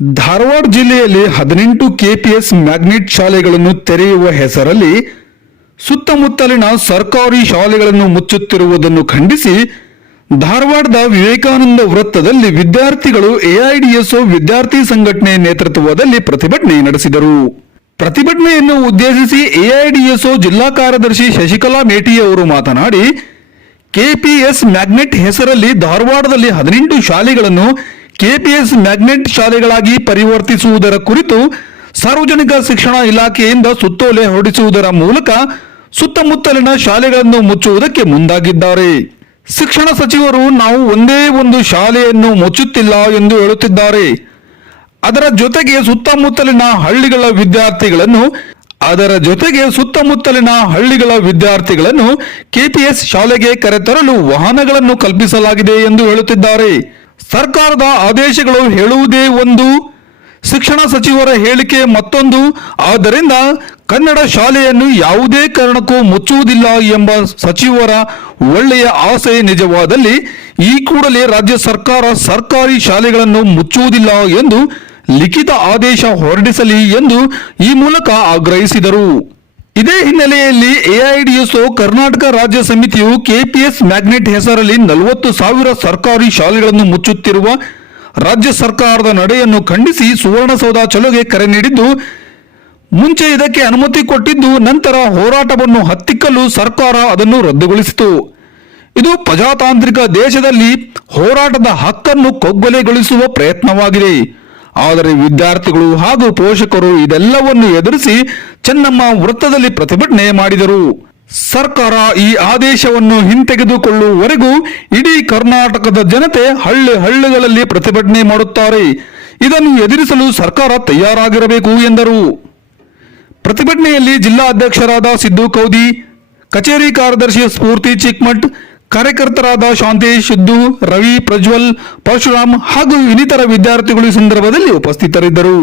ಧಾರವಾಡ ಜಿಲ್ಲೆಯಲ್ಲಿ 18 KPS magnet ಶಾಲೆಗಳನ್ನು ತೆರೆಯುವ ಹೆಸರಲ್ಲಿ ಸುತ್ತಮುತ್ತಲಿನ ಸರ್ಕಾರಿ ಶಾಲೆಗಳನ್ನು ಮುಚ್ಚುತ್ತಿರುವುದನ್ನು ಖಂಡಿಸಿ ಧಾರವಾಡದ ವಿವೇಕಾನಂದ ವೃತ್ತದಲ್ಲಿ ವಿದ್ಯಾರ್ಥಿಗಳು ಎಐಡಿಎಸ್ಒ ವಿದ್ಯಾರ್ಥಿ ಸಂಘಟನೆ ನೇತೃತ್ವದಲ್ಲಿ ಪ್ರತಿಭಟನೆ ನಡೆಸಿದರು. ಪ್ರತಿಭಟನೆಯನ್ನು ಉದ್ದೇಶಿಸಿ ಎಐಡಿಎಸ್ಒ ಜಿಲ್ಲಾ ಕಾರ್ಯದರ್ಶಿ ಶಶಿಕಲಾ ಮೇಟಿ ಅವರು ಮಾತನಾಡಿ, ಕೆಪಿಎಸ್ ಮ್ಯಾಗ್ನೆಟ್ ಹೆಸರಲ್ಲಿ ಧಾರವಾಡದಲ್ಲಿ 18 ಶಾಲೆಗಳನ್ನು ಕೆಪಿಎಸ್ ಮ್ಯಾಗ್ನೆಟ್ ಶಾಲೆಗಳಾಗಿ ಪರಿವರ್ತಿಸುವುದರ ಕುರಿತು ಸಾರ್ವಜನಿಕ ಶಿಕ್ಷಣ ಇಲಾಖೆಯಿಂದ ಸುತ್ತೋಲೆ ಹೊರಡಿಸುವುದರ ಮೂಲಕ ಸುತ್ತಮುತ್ತಲಿನ ಶಾಲೆಗಳನ್ನು ಮುಚ್ಚುವುದಕ್ಕೆ ಮುಂದಾಗಿದ್ದಾರೆ. ಶಿಕ್ಷಣ ಸಚಿವರು ನಾವು ಒಂದೇ ಒಂದು ಶಾಲೆಯನ್ನು ಮುಚ್ಚುತ್ತಿಲ್ಲ ಎಂದು ಹೇಳುತ್ತಿದ್ದಾರೆ. ಅದರ ಜೊತೆಗೆ ಸುತ್ತಮುತ್ತಲಿನ ಹಳ್ಳಿಗಳ ಕೆಪಿಎಸ್ ಶಾಲೆಗೆ ಕರೆತರಲು ವಾಹನಗಳನ್ನು ಕಲ್ಪಿಸಲಾಗಿದೆ ಎಂದು ಹೇಳುತ್ತಿದ್ದಾರೆ. ಸರ್ಕಾರದ ಆದೇಶಗಳು ಹೇಳುವುದೇ ಒಂದು, ಶಿಕ್ಷಣ ಸಚಿವರ ಹೇಳಿಕೆ ಮತ್ತೊಂದು. ಆದ್ದರಿಂದ ಕನ್ನಡ ಶಾಲೆಯನ್ನು ಯಾವುದೇ ಕಾರಣಕ್ಕೂ ಮುಚ್ಚುವುದಿಲ್ಲ ಎಂಬ ಸಚಿವರ ಒಳ್ಳೆಯ ಆಸೆ ನಿಜವಾದಲ್ಲಿ ಈ ಕೂಡಲೇ ರಾಜ್ಯ ಸರ್ಕಾರ ಸರ್ಕಾರಿ ಶಾಲೆಗಳನ್ನು ಮುಚ್ಚುವುದಿಲ್ಲ ಎಂದು ಲಿಖಿತ ಆದೇಶ ಹೊರಡಿಸಲಿ ಎಂದು ಈ ಮೂಲಕ ಆಗ್ರಹಿಸಿದರು. ಇದೇ ಹಿನ್ನೆಲೆಯಲ್ಲಿ ಎಐಡಿಎಸ್ಒ ಕರ್ನಾಟಕ ರಾಜ್ಯ ಸಮಿತಿಯು ಕೆಪಿಎಸ್ ಮ್ಯಾಗ್ನೆಟ್ ಹೆಸರಲ್ಲಿ 40,000 ಸರ್ಕಾರಿ ಶಾಲೆಗಳನ್ನು ಮುಚ್ಚುತ್ತಿರುವ ರಾಜ್ಯ ಸರ್ಕಾರದ ನಡೆಯನ್ನು ಖಂಡಿಸಿ ಸುವರ್ಣಸೌಧ ಚಲೋಗೆ ಕರೆ ನೀಡಿದ್ದು, ಮುಂಚೆ ಇದಕ್ಕೆ ಅನುಮತಿ ಕೊಟ್ಟಿದ್ದು, ನಂತರ ಹೋರಾಟವನ್ನು ಹತ್ತಿಕ್ಕಲು ಸರ್ಕಾರ ಅದನ್ನು ರದ್ದುಗೊಳಿಸಿತು. ಇದು ಪ್ರಜಾತಾಂತ್ರಿಕ ದೇಶದಲ್ಲಿ ಹೋರಾಟದ ಹಕ್ಕನ್ನು ಕೊಗ್ಗೊಲೆಗೊಳಿಸುವ ಪ್ರಯತ್ನವಾಗಿದೆ. ಆದರೆ ವಿದ್ಯಾರ್ಥಿಗಳು ಹಾಗೂ ಪೋಷಕರು ಇದೆಲ್ಲವನ್ನು ಎದುರಿಸಿ ಚೆನ್ನಮ್ಮ ವೃತ್ತದಲ್ಲಿ ಪ್ರತಿಭಟನೆ ಮಾಡಿದರು. ಸರ್ಕಾರ ಈ ಆದೇಶವನ್ನು ಹಿಂತೆಗೆದುಕೊಳ್ಳುವವರೆಗೂ ಇಡೀ ಕರ್ನಾಟಕದ ಜನತೆ ಹಳ್ಳಿಗಳಲ್ಲಿ ಪ್ರತಿಭಟನೆ ಮಾಡುತ್ತಾರೆ. ಇದನ್ನು ಎದುರಿಸಲು ಸರ್ಕಾರ ತಯಾರಾಗಿರಬೇಕು ಎಂದರು. ಪ್ರತಿಭಟನೆಯಲ್ಲಿ ಜಿಲ್ಲಾ ಅಧ್ಯಕ್ಷರಾದ ಸಿದ್ದು ಕೌದಿ, ಕಚೇರಿ ಕಾರ್ಯದರ್ಶಿ ಸ್ಫೂರ್ತಿ ಚಿಕ್ಮಠ್, ಕಾರ್ಯಕರ್ತರಾದ ಶಾಂತೇಶ್, ಸಿದ್ದು, ರವಿ, ಪ್ರಜ್ವಲ್, ಪರಶುರಾಮ್ ಹಾಗೂ ಇನ್ನಿತರ ವಿದ್ಯಾರ್ಥಿಗಳು ಈ ಸಂದರ್ಭದಲ್ಲಿ ಉಪಸ್ಥಿತರಿದ್ದರು.